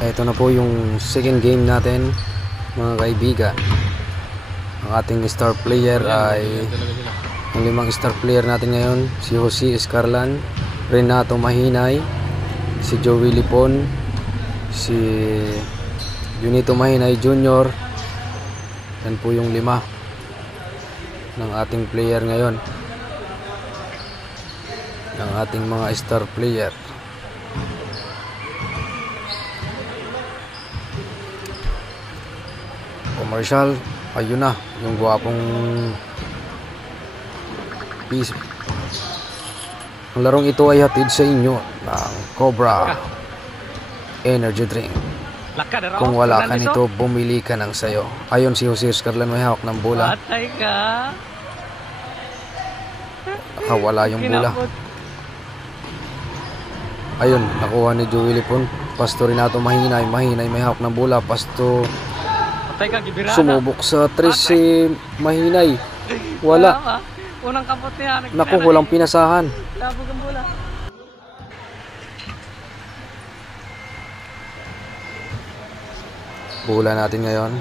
Ito na po yung second game natin, mga kaibigan. Ang ating star player ay ang 5 star player natin ngayon, si Jose Escarlan, Renato Mahinay, si Joey Lipon, si Junito Mahinay Jr. Yan po yung 5 ng ating player ngayon, ng ating mga star player. Commercial, ayun na yung gwapong piece. Ang larong ito ay hatid sa inyo ng Cobra Energy Drink. Kung wala ka nito, bumili ka ng sayo. Ayon si Jose Escarlan, may hawak ng bola. Patay ka. Nakawala yung bola. Ayun, nakuha ni Joey Lipon. Pasto Renato Mahinay, may hawak ng bola. Pasto sumubok sa 3 si Mahinay. Wala. Unang kapot niya. Naku, walang pinasahan. Labog ang bola. Bola natin ngayon.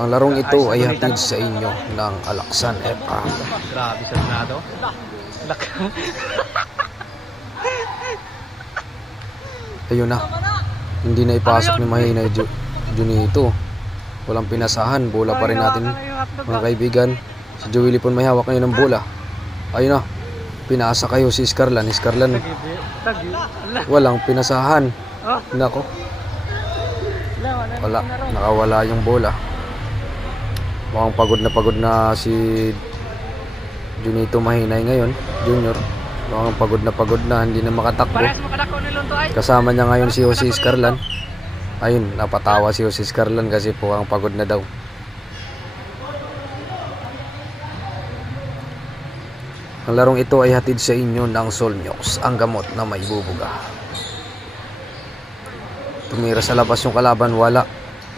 Ang larong ito ay hatid sa inyo ng Alaksan FA. Grabe sa Senado. Ayun na. Hindi na ipasok ni Mahinay Junito. Walang pinasahan. Bola pa rin natin, mga kaibigan. Si Joey Lipon may hawak ngayon ng bola. Ayun na. Pinasa kayo si Escarlan. Escarlan. Walang pinasahan. Nako. Wala. Nakawala yung bola. Mukhang pagod na si Junito Mahinay ngayon, Junior. Mukhang pagod na, hindi na makatakbo. Kasama niya ngayon si Jose Escarlan. Ayun, napatawa si Jose Escarlan kasi po ang pagod na daw. Ang larong ito ay hatid sa inyo ng Solmiox, ang gamot na may bubuga. Tumira sa labas yung kalaban, wala.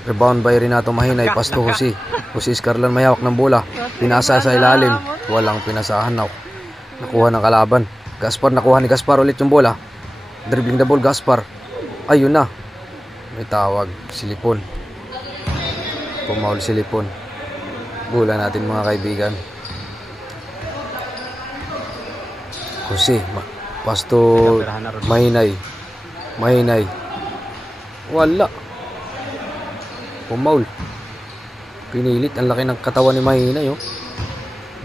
Rebound by Renato Mahinay, pasto Jose Escarlan may hawak ng bola. Pinasa sa ilalim, walang pinasahan na. Nakuha ng kalaban. Gaspar, nakuha ni Gaspar ulit yung bola. Dribbling the ball, Gaspar. Ayun na. May tawag si Lipon. Pumaul si Lipon. Bola natin, mga kaibigan. Jose, pasto Mahinay. Wala. Pumaul. Pinilit. Ang laki ng katawan ni Mahinay, oh.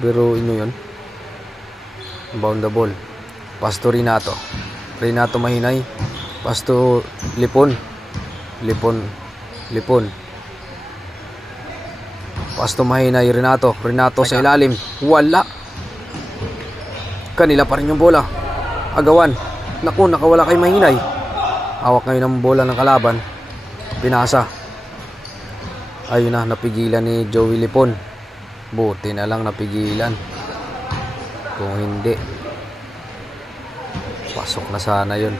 Pero ino yun. Bound the ball. Pasto Renato Mahinay. Pasto Lipon. Pasto Mahinay. Renato sa ilalim. Wala. Kanila pa rin yung bola. Agawan. Naku, nakawala kay Mahinay. Hawak ngayon ang bola ng kalaban. Pinasa. Ayun na, napigilan ni Joey Lipon. Buti na lang napigilan. Kung hindi, pasok na sana yun.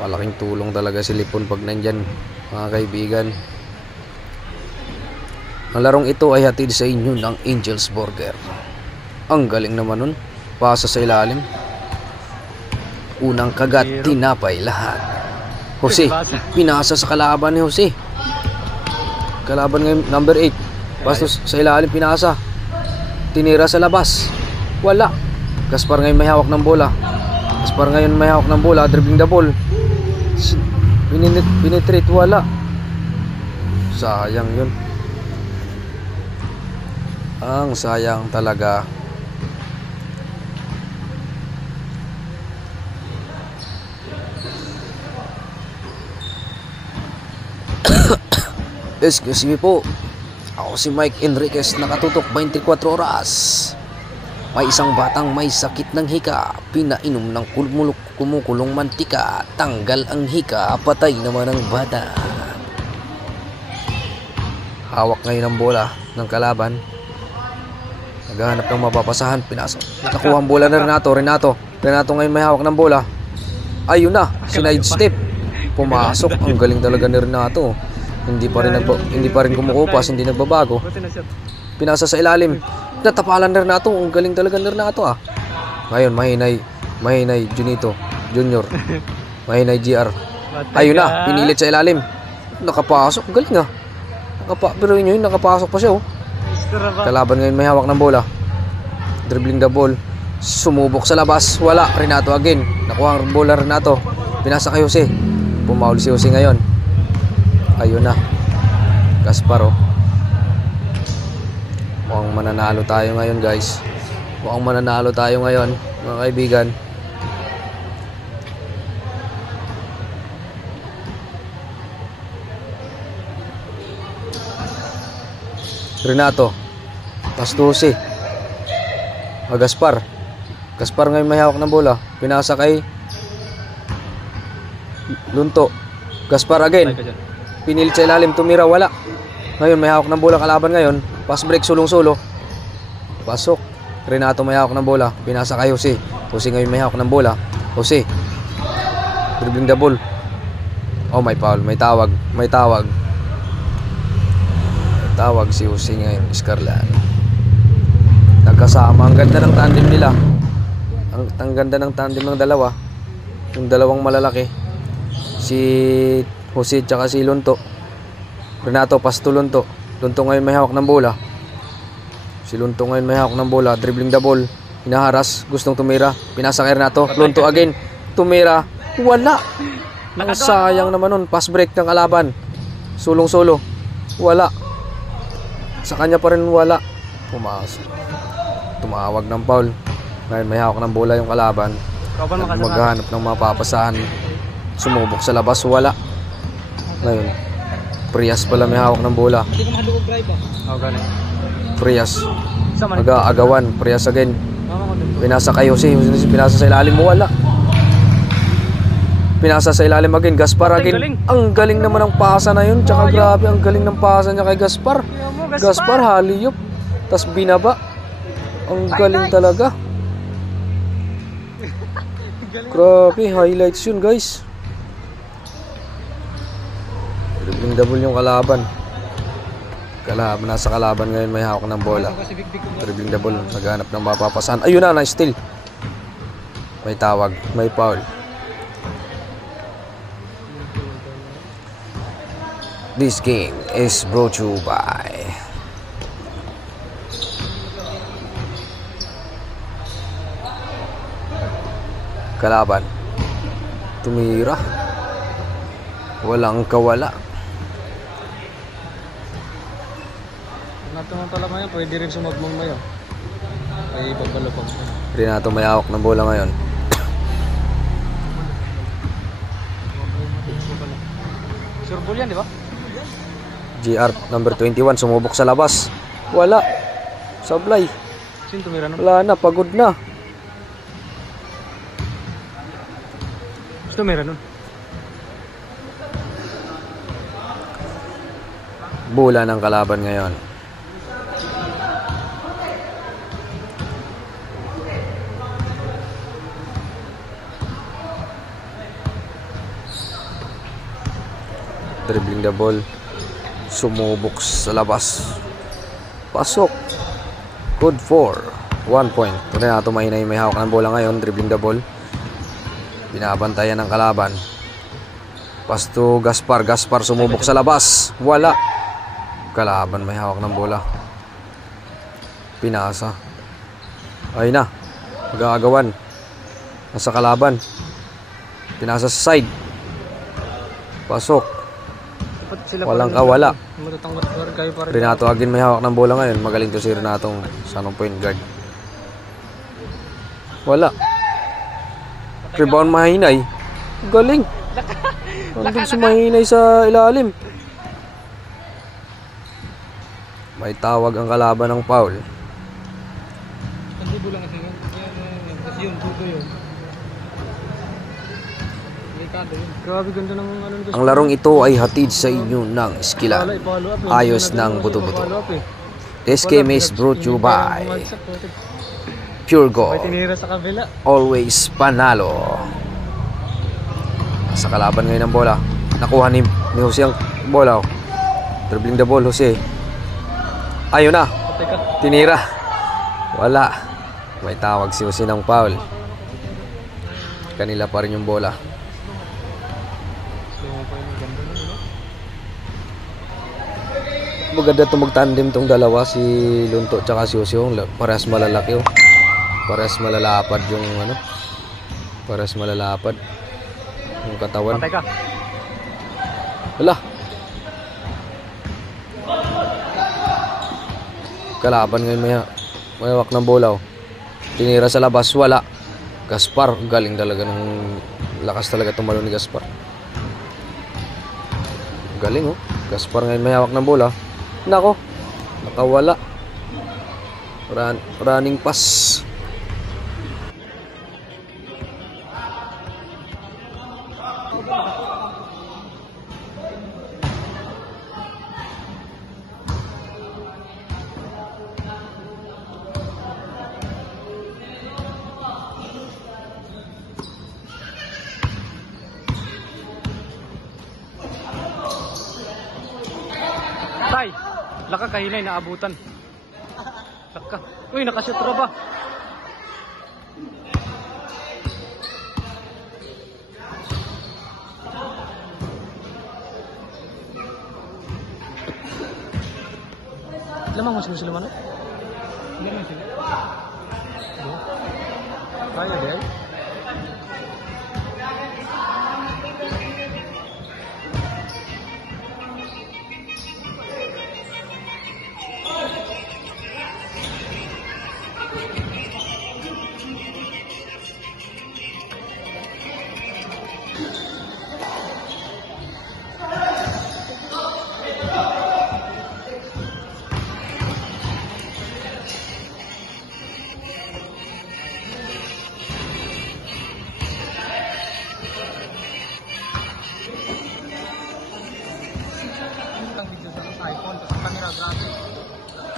Malaking tulong talaga si Lipon pag nandyan, mga kaibigan. Ang larong ito ay hatid sa inyo ng Angel's Burger. Ang galing naman nun. Pasa sa ilalim. Unang kagat, tinapay lahat. Jose, pinasa sa kalaban ni Jose. Kalaban ngayon, number 8. Basta sa ilalim, pinasa. Tinira sa labas. Wala. Gaspar ngayon may hawak ng bola. Dribbling the ball. Penetrate, wala. Sayang yun. Ang sayang talaga. Excuse me po. Ako si Mike Enriquez, nakatutok 24 oras. May isang batang may sakit ng hika, pinainom ng kumukulong mantika, tanggal ang hika, patay naman ang bata. Hawak ngayon ang bola ng kalaban. Naghahanap ng mapapasahan, pinasok. Nakuha ang bola na Renato ngayon may hawak ng bola. Ayun na, sinide step. Pumasok, ang galing talaga ni Renato. Hindi pa rin kumukupas, hindi nagbabago. Pinasa sa ilalim. Natapalan ni Renato. Ang galing talaga ni Renato, ah. Ngayon Mahinay Mahinay Junito Junior. Mahinay GR. Ayun na, pinilit sa ilalim. Nakapasok, galing ah. Pero yun, nakapasok pa siya oh. Kalaban ngayon may hawak ng bola. Dribbling the ball. Sumubok sa labas. Wala. Renato again. Nakuha ang bola Renato. Pinasa kay Jose. Pumaul si Jose ngayon. Ayun na. Gaspar oh. Mukhang mananalo tayo ngayon guys. Mukhang mananalo tayo ngayon mga kaibigan. Renato. Pastusi. Gaspar. Gaspar ngayon may hawak ng bola. Pinasa kay Lunto. Gaspar again. Pinilit sa ilalim. Tumira. Wala. Ngayon may hawak ng bola kalaban ngayon. Pass break. Sulong-sulo. Pasok. Renato may hawak ng bola. Pinasa kay Jose. Jose ngayon may hawak ng bola. Jose. Dribbling the ball. Oh, may foul. May tawag. May tawag. May tawag si Jose ngayon. Escarlan. Nagkasama. Ang ganda ng tandem nila. Ang ganda ng tandem ng dalawa. Yung dalawang malalaki. Si Jose tsaka si Lunto. Renato pass to Lunto. Lunto ngayon may hawak ng bola. Si Lunto ngayon may hawak ng bola. Dribbling the ball. Hinaharas. Gustong tumira. Pinasa kay Renato. Lunto again. Tumira. Wala. Ang sayang naman nun. Pass break ng kalaban. Sulong-solo. Wala. Sa kanya pa rin wala. Pumasok. Tumawag ng foul. Ngayon may hawak ng bola yung kalaban. Maghahanap ng mapapasahan. Sumubok sa labas. Wala. Ngayon Prias pala may hawak ng bola. Prias. Aga-agawan. Prias again. Pinasa kay Jose. Pinasa sa ilalim mo. Wala. Pinasa sa ilalim again. Gaspar again. Ang galing naman ng pasa na yun. Tsaka grabe ang galing ng pasa niya kay Gaspar. Gaspar haliyop. Tas binaba. Ang galing talaga. Grabe, highlights yun guys. Dribbling double yung kalaban. Nasa kalaban ngayon may hawak ng bola. Dribbling double, naghanap ng mapapasahan. Ayun na, nice steal. May tawag, may foul. This game is brought to you by kalaban. Tumira. Walang kawala. Natungan talaga ngayon, pwede rin sumagmang mayo. Ay pagbalapag. Renato may hawak ng bola ngayon. Sure ball yan, di ba? GR number 21 sumubok sa labas. Wala. Sablay. Sino tumira nun? Wala na, pagod na. Gusto meron nun. Bola ng kalaban ngayon. Dribbling the ball. Sumubok sa labas. Pasok. Good for 1 point. Renato mahinay may hawak ng bola ngayon. Dribbling the ball. Binabantayan ng kalaban. Pass to Gaspar. Gaspar sumubok sa labas. Wala. Kalaban may hawak ng bola. Pinasa. Ay na. Mag-aagawan. Nasa kalaban. Pinasa sa side. Pasok. Walang kawala. Renato again may hawak ng bola ngayon. Magaling to si Renato sa anong point guard. Wala. Rebound mahinay. Galing. Nandun si mahinay sa ilalim. May tawag ang kalaban ng foul. Ang larong ito ay hatid sa inyo ng Esquilan. Ayos ng buto-buto. This game is brought to you by Pure Gold. Always panalo. Sa kalaban ngayon ng bola. Nakuha ni Jose ang bola. Dribbling the ball, Jose. Ayun na. Tinira. Wala. May tawag si Jose ng foul. Kanila pa rin yung bola. Slow mo pa yun. Ganda na, no? Maganda itong magtandem tong dalawa, si Lunto tsaka si Usyong. Parehas malalaki, oh. Parehas malalapad yung ano. Parehas malalapad yung katawan. Patay ka. Wala. Kalaban ngayon may hawak ng bola, oh. Tinira sa labas, wala. Gaspar, galing talaga ng lakas talaga tumalo ni Gaspar. Galing, oh. Gaspar ngayon may hawak ng bola. Nako, nakawala. Running pass. Tay! Laka kahinay, naabutan. Laka. Uy, nakasutra ba? Lamang mas gusto naman, no? Hindi naman sila. Kaya din? iPhone, tapos camera, grabe.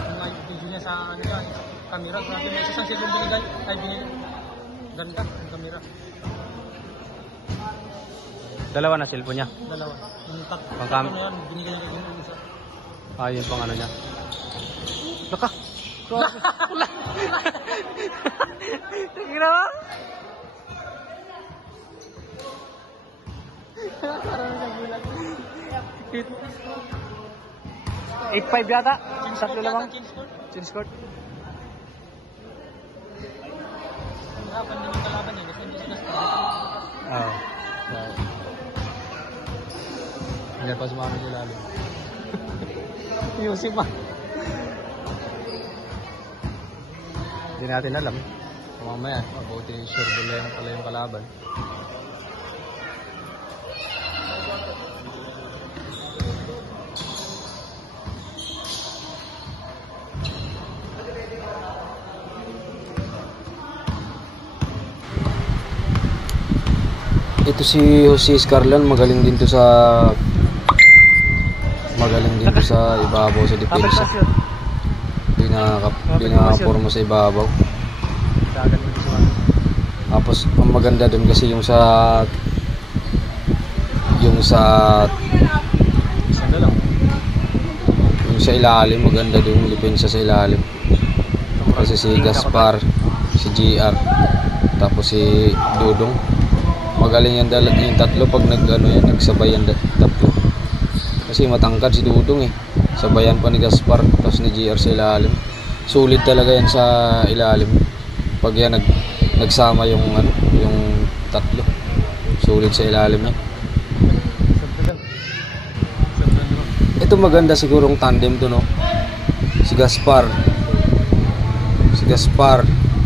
Yung live video niya sa ano yan, camera, grabe. May isang cellphone binigay, ay binigay. Ganda, yung camera. Dalawa na cellphone niya. Dalawa. Yung Pangkam- ano yan, binigay niya yung isa. Ah, yun pang ano niya. Laka. Wala. Tingnan mo. Parang nagulat. 8-5 yata. Sakto lamang. Change court. Hirapan din yung kalaban niya kasi hindi sila Oo. Hindi pa sumama sila lalo. Yusip ba? Hindi natin alam. Mamaya, mabuti sure nila yung pala yung kalaban. Ito si Jose Escarlan, magaling din to sa ibabaw sa depensa. Pinaka-forma sa ibabaw. Tapos ang maganda dun kasi yung sa ilalim, maganda dun yung depensa sa ilalim. Kasi si Gaspar, si GR, tapos si Dudong. Magaling yung tatlo pag nagsabay yung tatlo. Kasi matangkad si Dudong eh. Sabayan pa ni Gaspar, tapos ni GR sa ilalim. Sulit talaga yan sa ilalim. Pag yan nagsama yung tatlo. Sulit sa ilalim niya. Ito maganda sigurong tandem to, no? Si Gaspar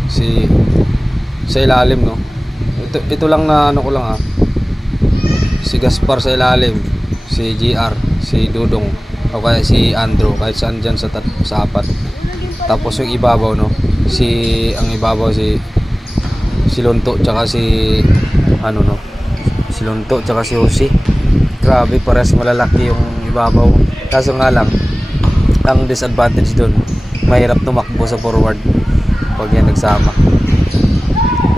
sa ilalim, no? Ito lang na ano ko lang, si Gaspar sa ilalim, si GR, si Dudong, o kaya si Andrew, kahit saan dyan sa apat. Tapos yung ibabaw, no, si Lunto tsaka si Lunto tsaka si Jose. Grabe, parehas malalaki yung ibabaw. Kaso nga lang, ang disadvantage doon, mahirap tumakbo sa forward pag yan nagsama.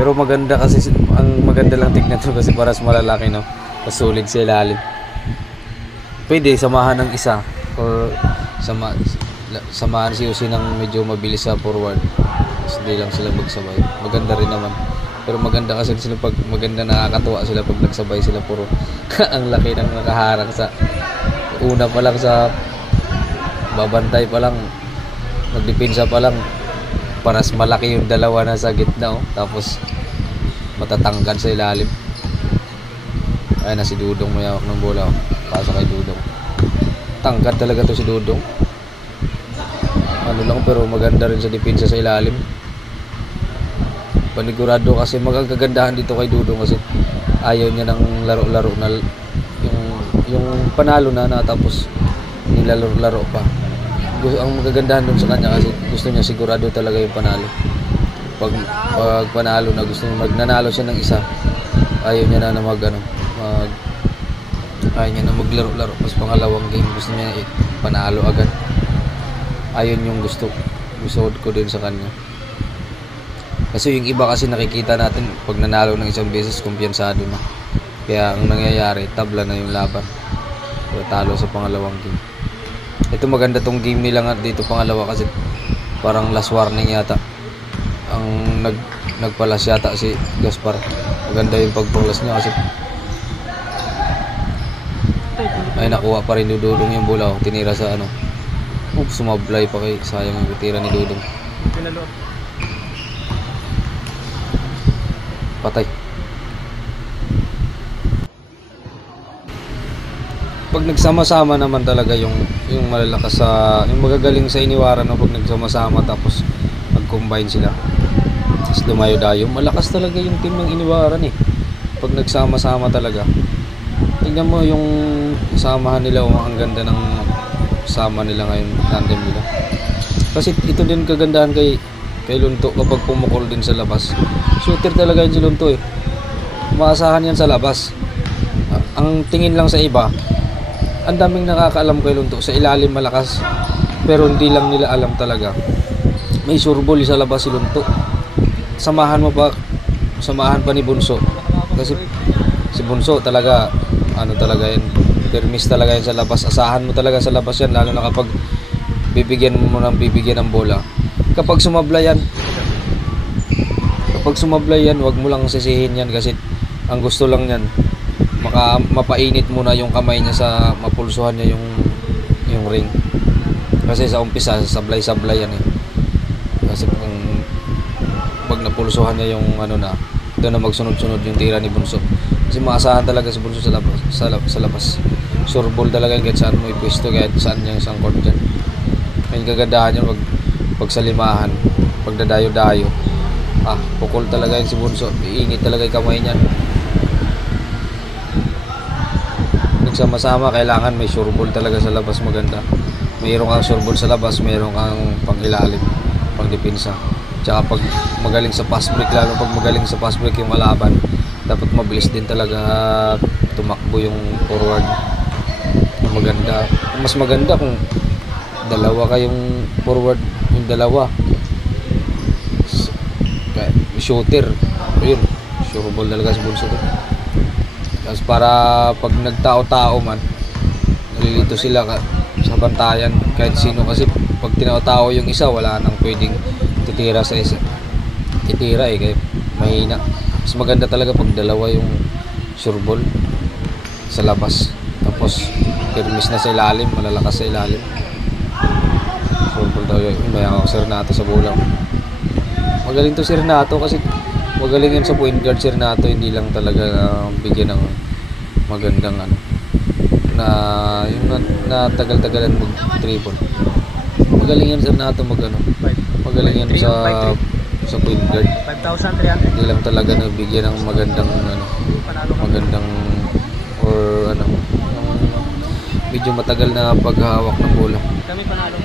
Pero maganda kasi, ang maganda lang tignan to kasi parehas malalaki, no, pasulig sa ilalim. Pwede samahan ng isa or samahan si Jose ng medyo mabilis sa forward. Hindi lang sila magsabay. Maganda rin naman. Pero maganda kasi sila pag maganda, nakakatuwa sila pag nagsabay sila, puro ang laki ng nakaharang sa una pa lang, sa babantay pa lang, magdepensa pa lang, paras malaki yung dalawa na sa gitna, oh. Tapos matatangkad sa ilalim. Ay na si Dudong may hawak ng bola, oh. Pasok kay Dudong. Tangkad talaga to si Dudong. Ano lang, pero maganda rin sa depensa sa ilalim. Panigurado kasi magagagandahan dito kay Dudong kasi ayaw niya ng laro-laro na yung panalo na tapos nilalaro-laro pa. Ang magagandahan dun sa kanya kasi gusto niya sigurado talaga yung panalo. Pag panalo na, gusto niya magnanalo siya ng isa, ayaw niya na ayaw niya na maglaro-laro. Pas pangalawang game gusto niya panalo agad. Ayun yung gusto ko din sa kanya. Kasi yung iba kasi nakikita natin pag nanalo ng isang beses, kumpiyansado na. Kaya ang nangyayari, tabla na yung laban. Kaya talo sa pangalawang game. Ito maganda tong game nila nga dito, pangalawa, kasi parang last warning yata. Ang nagpalas yata si Gaspar. Maganda yung pagpalas niya kasi ay nakuha pa rin ni Dudong yung bola, tinira sa ano. Sumablay pa kay, sayang yung tira ni Dudong. Pinalo. Patay. Pag nagsama-sama naman talaga yung malalakas sa, yung magagaling sa Iniwaran, no, pag nagsama-sama tapos mag-combine sila. Tapos dumayo-dayo, malakas talaga yung team ng Iniwaran eh. Pag nagsama-sama talaga. Tingnan mo yung samahan nila, ang ganda ng sama nila ngayon, tandem nila. Kasi ito din kagandahan kay Lunto kapag pumukol din sa labas. Shooter talaga yun si Lunto eh. Maasahan yan sa labas. Ang tingin lang sa iba, ang daming nakakaalam kay Lunto, sa ilalim malakas, pero hindi lang nila alam talaga may surbol sa labas si Lunto. Samahan pa ni Bunso. Kasi si Bunso talaga, ano talaga yan, permis talaga yan sa labas. Asahan mo talaga sa labas yan, lalo na kapag bibigyan ng bola. Kapag sumablay yan, wag mo lang sisihin yan, kasi ang gusto lang yan mapainit muna yung kamay niya, sa mapulsuhan niya yung ring. Kasi sa umpisa sablay yan eh. Kasi pag napulsuhan niya yung ano na, doon na magsunod-sunod yung tira ni Bunso. Kasi maasahan talaga si Bunso sa labas. Surbol talaga yan, kahit saan mo ipwesto, kahit saan niya isang court dyan. May kagandahan yun pag salimahan, pag dadayo-dayo. Pukol talaga yun si Bunso. Iinit talaga yung kamay niyan. Nagsama-sama, kailangan may surbol talaga sa labas, maganda. Mayroon kang surbol sa labas, mayroon kang pang-ilalim, pang-depensa. Tsaka pag magaling sa pass break, lalo pag magaling sa pass break yung kalaban, dapat mabilis din talaga tumakbo yung forward. Maganda. Mas maganda kung dalawa kayong forward, yung dalawa shooter, yun, sureball talaga si Bunso. Tapos para pag nagtao-tao man, nalilito sila sa bantayan kahit sino, kasi pag tinao-tao yung isa, wala nang pwedeng titira sa isa, titira eh, kaya mahina. Mas maganda talaga pag dalawa yung sureball sa labas, tapos permis na sa ilalim, malalakas sa ilalim. Sureball daw yun, may sir nato sa bola. Magaling to si Renato, kasi magaling yan sa point guard si Renato, hindi lang talaga bigyan ng magandang ano, na yung tagal-tagalan mag-triple. Magaling yan si Renato magaling yan sa point guard. 5,300. Hindi lang talaga nabigyan ng magandang or ano, medyo matagal na paghahawak ng bola. Kami panalo.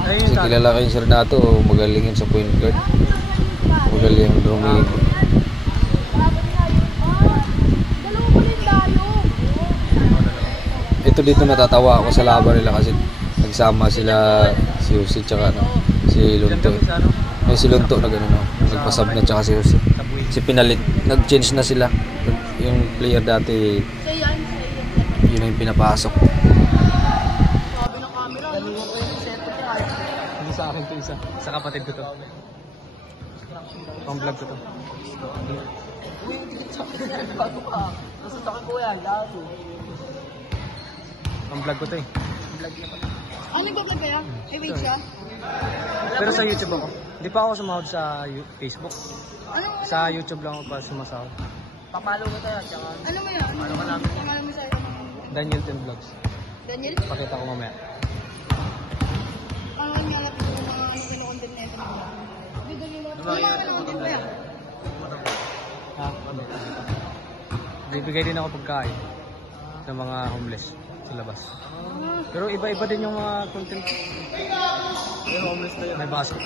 Kasi kilala kayo si Renato, magaling yan sa point guard. Magaling ang Romeo. Ito dito natatawa ako sa laban nila, kasi nagsama sila si Jose tsaka si Lunto. May si Lunto na gano'n, nagpasab na tsaka si Jose. Si pinalit, nag-change na sila. Yung player dati, yun yung pinapasok. Hindi sa akin to, isa. Sa kapatid ko to. Pang vlog ko to. Nasa sa akin ko yan, laso. Pang vlog ko to eh. Ano nagbablog kaya? May wait siya? Pero sa YouTube ako. Hindi pa ako sumahod sa Facebook. Ano? Sa YouTube lang ako pa sumasahod. Papalo ko tayo, tsaka Ano mo yan? Ano ka namin? Ano mo sa'yo? Daniel 10 Vlogs. Daniel? Pakita ko mamaya. Ano nga lang yung mga content na ito? Hindi, Daniel. Ano mga content mo yan? Ha? Bibigay din ako pagkain ng mga homeless sa labas. Pero iba-iba din yung mga content. yung homeless na yun. May basket.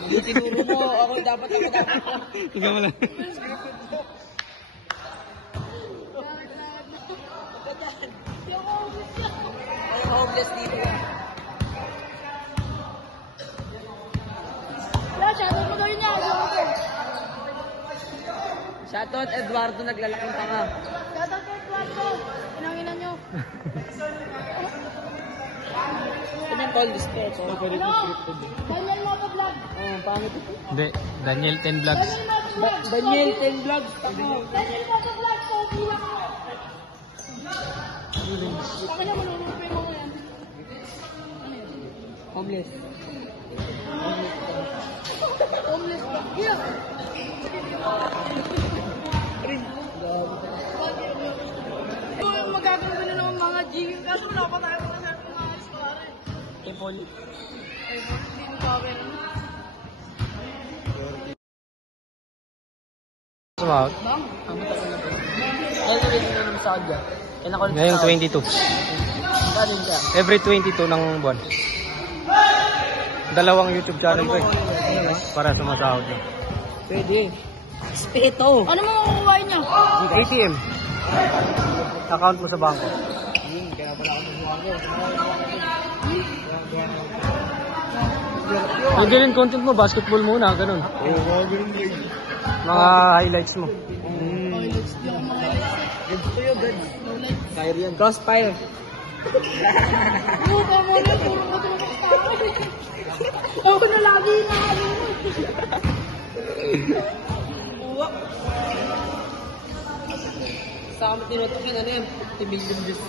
Hindi tinuro mo, ako dapat. Tignan mo lang. Ay, homeless dito. Wala, shoutout mo daw yun niya. Shoutout Eduardo, naglalaking tanga. Shoutout kay Eduardo. Pinanginan nyo. Ano yung call list ko? Ano? Daniel Motovlog. Pangit ito. Hindi, Daniel 10 Vlogs. Daniel 10 Vlogs. Daniel Motovlog. So, bilang ko. Baka naman ulupin mo yan. Homeless. Homeless ba? Yeah. Yung magagawin ko na ng mga G. Kaso wala pa tayo mga ayos pare. Temple. Ay, hindi mo kawin. Sumahod? Bang? Ang mata ko na ito. Ngayon ulit na naman sa kanya. Ngayon 22. Kano siya? Every 22 ng buwan. Dalawang YouTube channel ko eh. Para sumasahod na. Pwede. Spito. Ano mo makukuha niya? ATM. Account mo sa bangko. Kaya pala ako magmamago. Pwede rin content mo, basketball muna, ganun. Mga highlights mo. Highlights. Di ako mga highlights. Gusto yun, good. No light. Fire yan. Crossfire. Oo, tama na. Puro ko ito ng tao. Ako na lagi na ano mo. Uwak. Sa amin tinutukin, ano yan? Timilyon views.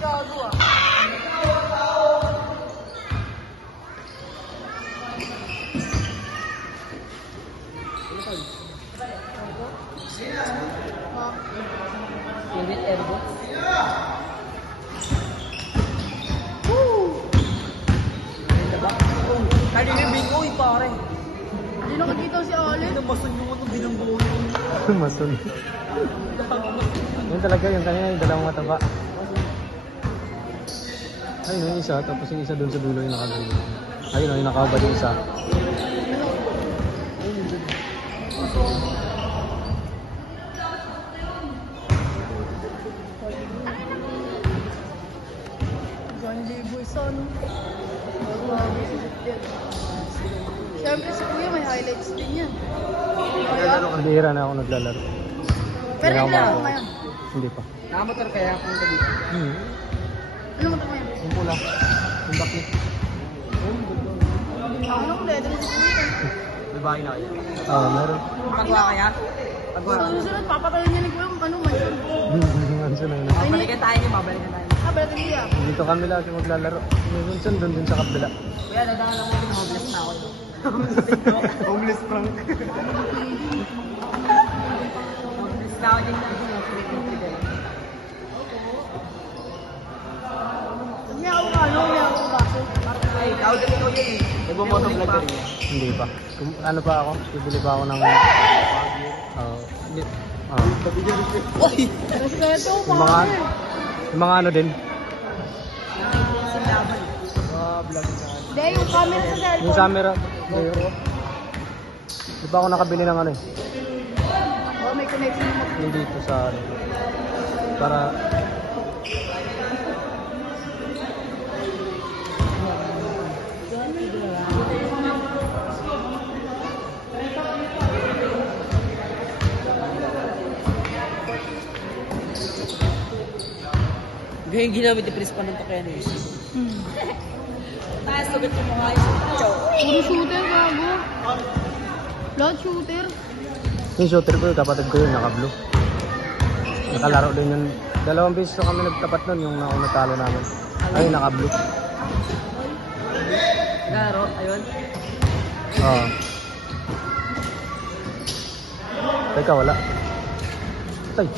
Gago ah. Hindi, ergo. Kaya yung bingo, pare. Hindi nakikita si Ale. Masun yung ito, binanggo. Masun. Yun talaga, yung kanina, yung dalawang mataba. Ayun, yung isa, tapos yung isa doon sa dulo yung nakadulo. Ayun, yung nakabad yung isa. Johnny Boy son. Siyempre si Kuya may highlights din yan. Kaya? Bihira na ako naglalaro. Pero Hindi ako ilan mo makakuha. ngayon? Hindi pa. Nakamotor kaya kung ito dito. Ano mo ito ngayon? Yung pula. Yung bakit. Ano kung letter si Kuya? May bahay na kayo. Oo, meron. Pagwa kaya? Pagwa. Sa susunod, papatayin niya ni Kuya ano mansion. Mansion na yun. Babalikan tayo niyo, babalikan tayo. Ah, balikan niya. Dito kami lagi maglalaro. May mansion doon din sa kabila. Kuya, dadaan ako din, homeless na ako. Homeless prank. Homeless na ako din na. May ako ka, ano? May ako baso. Ay, tawag din ko yun eh. Nagmo-motovlog ka rin. Hindi pa. Ano pa ako? Bibili pa ako ng... Hindi. Uy! Respeto, Yung mga... pare. Yung mga ano din. Sinlaban. Hindi, yung camera sa Yung cellphone. camera. Di pa ako nakabili ng ano eh. Oh, may connection mo. Yung dito sa... Para... Ganyan ginamit ni Prince pa ng Tokyo. Taas, sugat yung mukha yung puro shooter, gago. Lahat shooter. Yung shooter ko, yung kapatid ko yun, naka-blue. Nakalaro din yun. 2 beses na kami nagtapat nun, yung nauna talo namin. Ay, naka-blue. Nagaro, ayun. Oo. Teka, wala. Tay.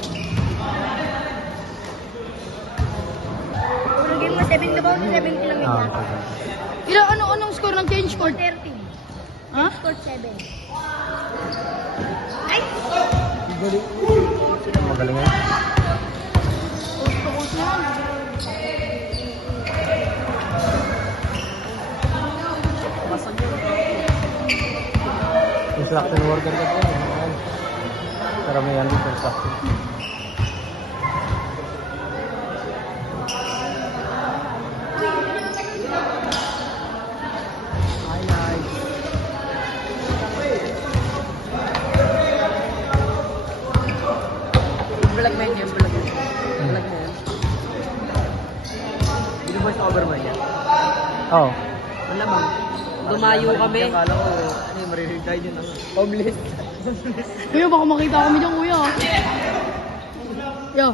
Game mo, 7 na ba? 70 lang yun. Ilang anong score ng change score? 30. Ha? Score 7. Magaling yan. Coast na yan. Construction worker ka po. Karamihan din construction. Vlog mo yun, vlog mo. Vlog mo yun. Hindi mo sa overman yan. Oo. Wala bang? Dumayo kami. Akala ko, ano yung maririg tayo dyan. Homeless. Kuya, baka makita kami dyan, kuya. Yo,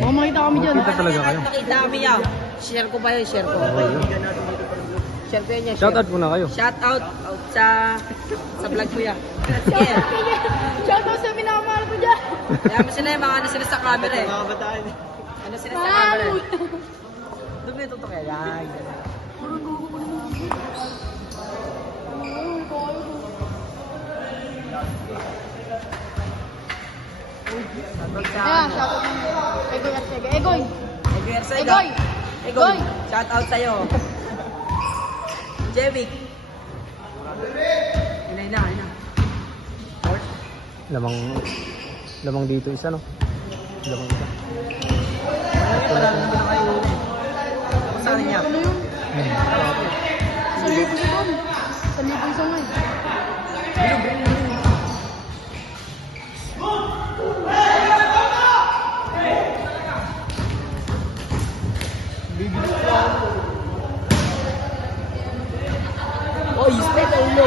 baka makita kami dyan. Kita talaga kayo. Makita kami yan. Share ko pa yun, share ko. Share ko yun yan. Shoutout muna kayo. Shout out sa vlog ko yan. Sige. Shoutout sa minamahal ko dyan. Kaya mo sila yung mga ano sila sa camera eh. Mga bataan. Ano sila sa camera eh. Doon may tutok yan. Yan. Ayan, shoutout mo. Egoy Arcega. Egoy! Egoy! Egoy! Shout out sa'yo. Jevic. Inay na. Lamang dito isa, no? Lamang isa. Wala na naman kayo uli. Saan niya? Ano yun? Sa libo isa doon. Sa libo isa nga eh. Oh, step sa ulo.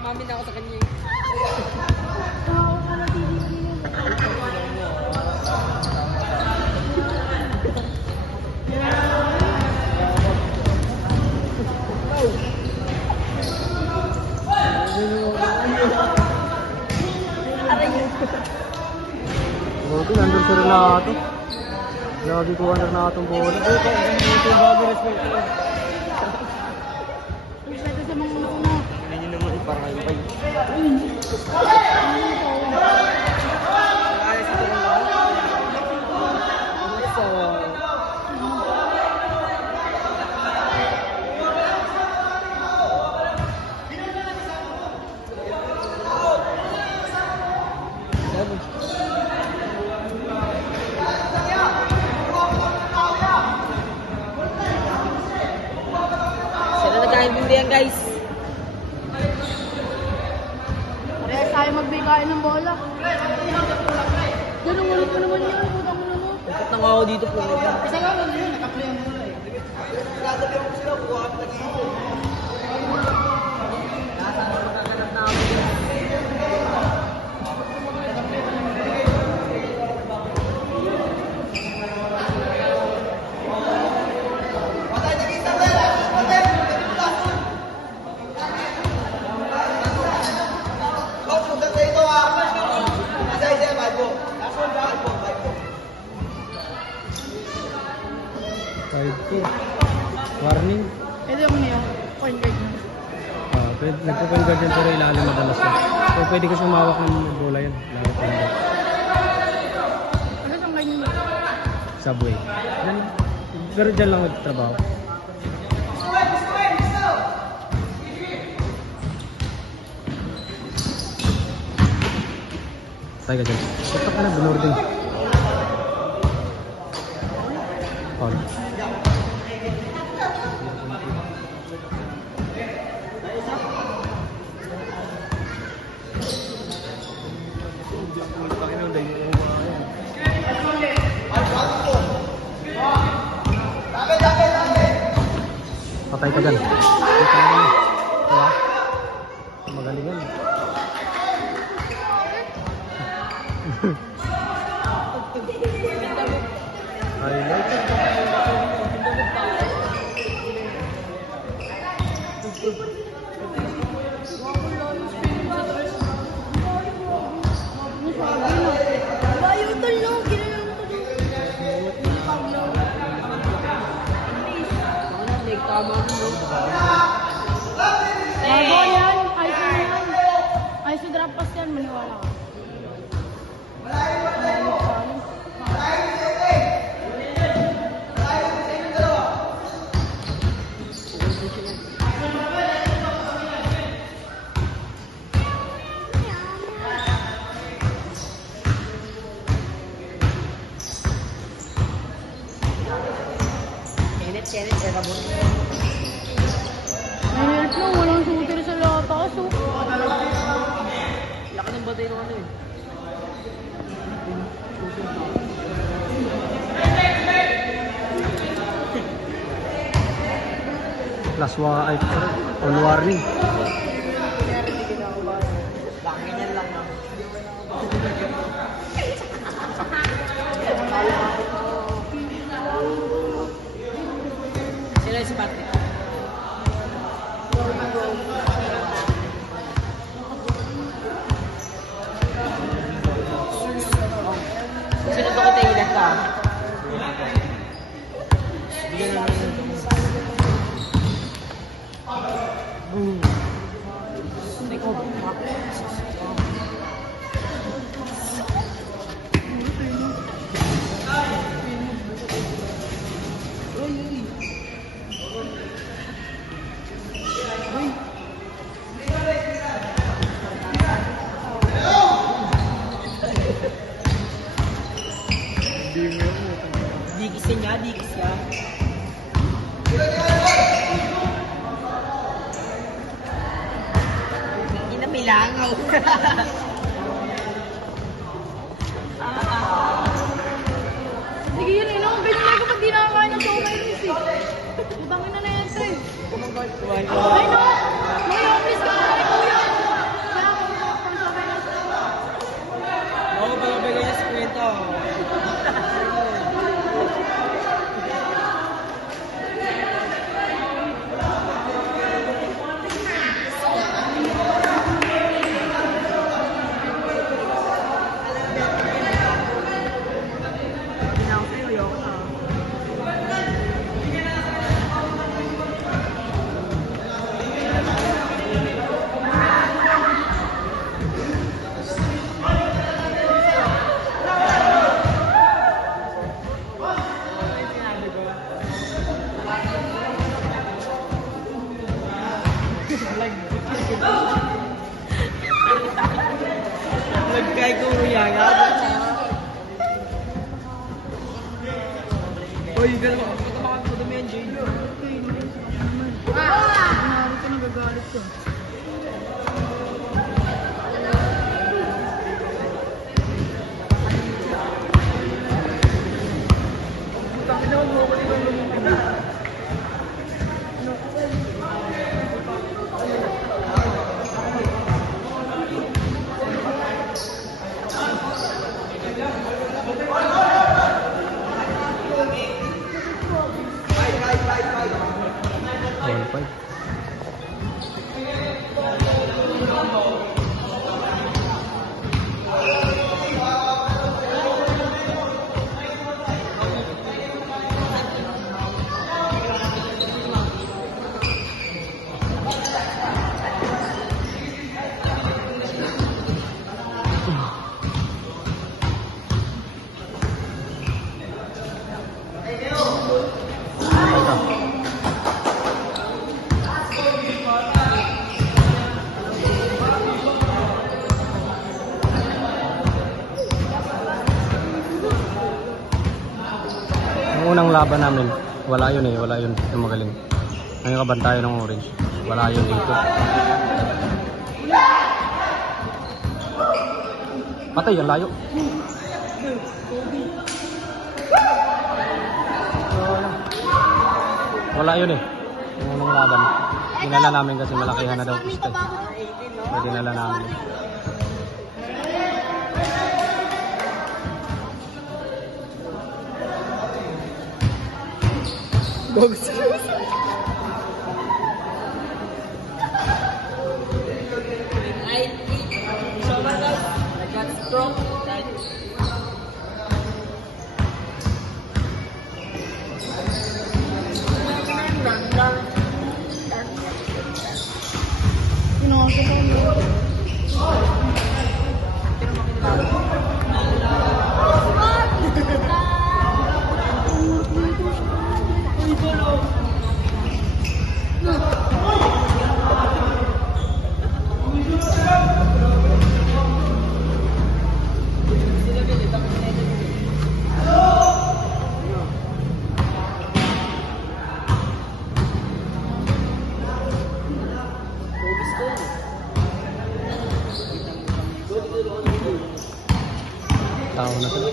Mami na ako sa kanya. Okay, nandun sa Renato. Lagi ko na Renato ang bola. Respeto sa mga una. Hindi naman parang kayo kayo. Sila nagkaintindihan guys. Parehas tayo magbigay ng bola. Ganun ulit mo naman yun. Puta mo naman. Dapat nang ako dito po. Kasi nga wala yun. Nakaplay ang bola eh. Warning. Ito yung niya. Point guard na. Nagpo-point guard yan pero ilalim madalas na. So pwede kasi umawak ng bola yan. Lalo point guard. Ano saan kayo nyo? Subway. Yan. Pero dyan lang magtrabaho. Tayo ka dyan. Tutok ka na, binording. Paul. Patay ka dyan. Diba? Magaling yan. Bago yan, ISO yan. ISO drop pass yan, maniwala ka. Kenneth, erabot. May help lang, walang shooter sa latas. Laki ng batay ng ano eh. Plus 1 ay on warning. Ganyan lang na. Sila yung si Patrick. Sino to ko tayo ka? Bigyan na naman ito. Digis niya, digis niya. Hindi na may langaw. Sige yun, yun ang ganyan ko pag di nakakain ng somay rin eh. Utangin na yan, tre. Ay no! May office ka na kuya! Oo, palabigay niya sa kwento. Nagkay ko uya nga. Uy, gano'n ako. Ito makakudumi yan, Jay. Kunwari ka nagagalit ka. Unang laban namin, wala yun yung magaling. Ang kabantayan ng orange, wala yun dito. Patay, ang layo. Wala yun eh. Yung unang laban. Dinala namin kasi malakihan na daw pista. So dinala namin. Tao na sila.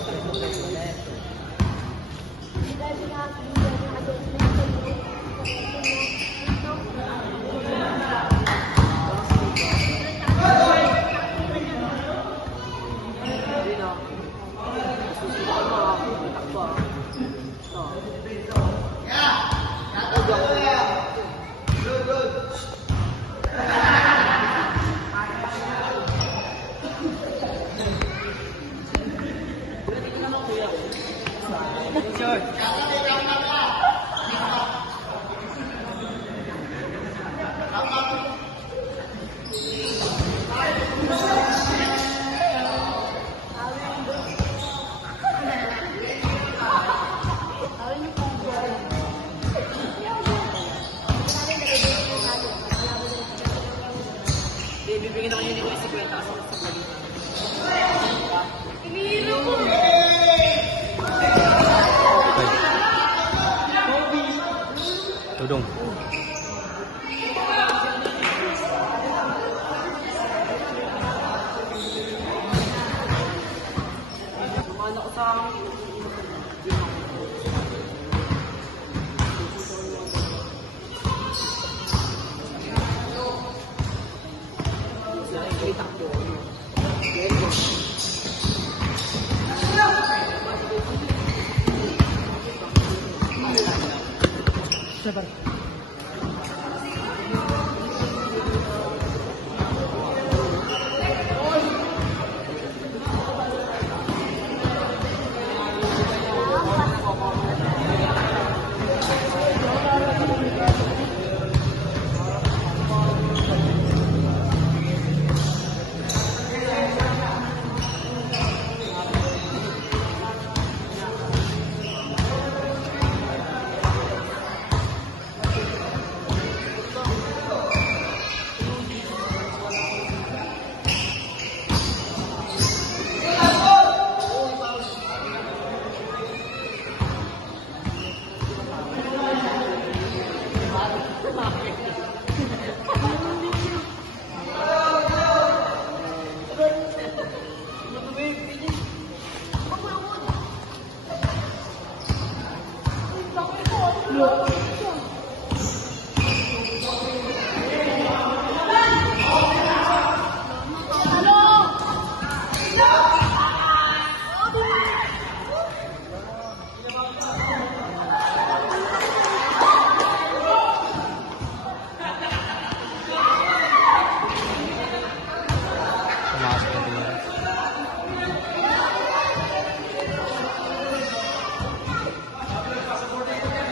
Bibigyan ako yun yung 50 kasi sa Tudong. ano ko sa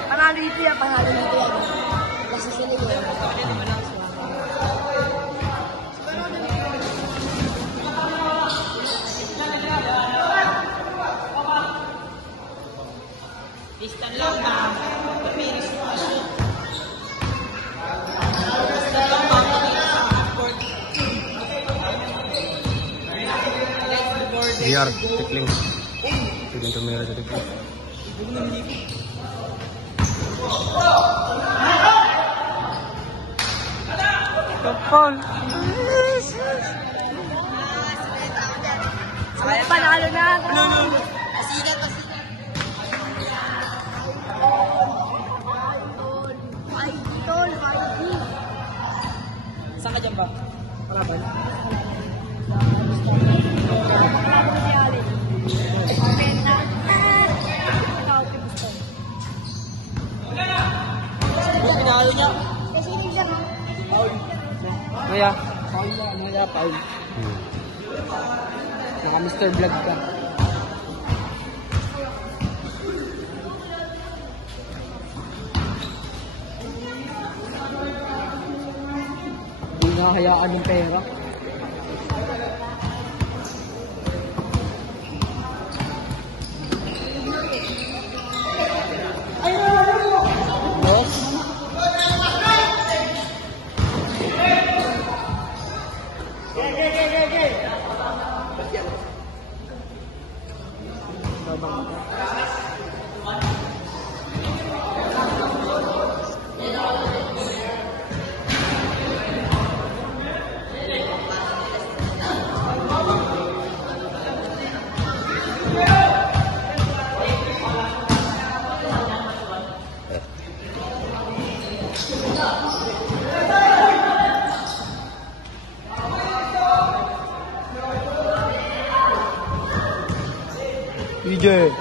Panalo dito yan, panalo dito yan. Kasi sila yun. Distant lang ba? VR, tikling. Tignan to meron sa tikling. Kapal. Panalo na. Pasigat, pasigat. Idol. Kaya, Paul. Naka Mr. Vlog ka. Hindi nakahayaan ng pera. DJ.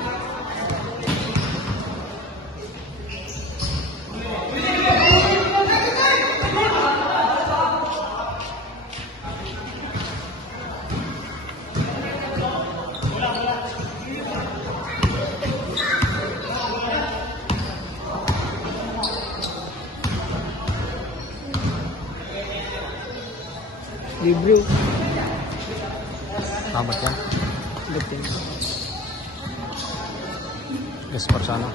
Libro. Tamat yan. Ba't yan? Yes, Parsano.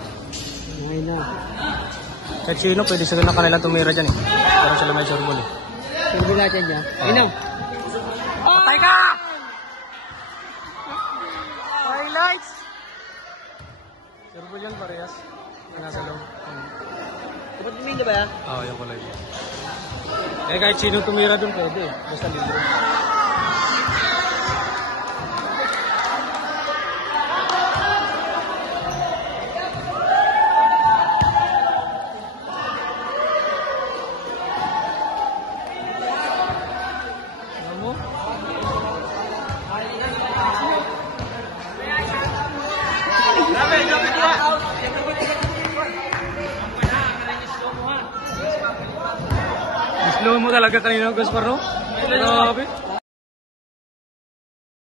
Ngayon na. Kahit sino, pwede sila na kanila tumira dyan eh. Pero sila may surbol eh. Turbo natin niya. Ayun na. Patay ka! Highlights! Surbol yan, parehas. Yung nasa loob. Dapat tumingin ba yan? Oo, yung kulay. Eh, kahit sino tumira dun, pwede. Basta libre. Slow mo talaga kanina, Gaspar, no? Grabe.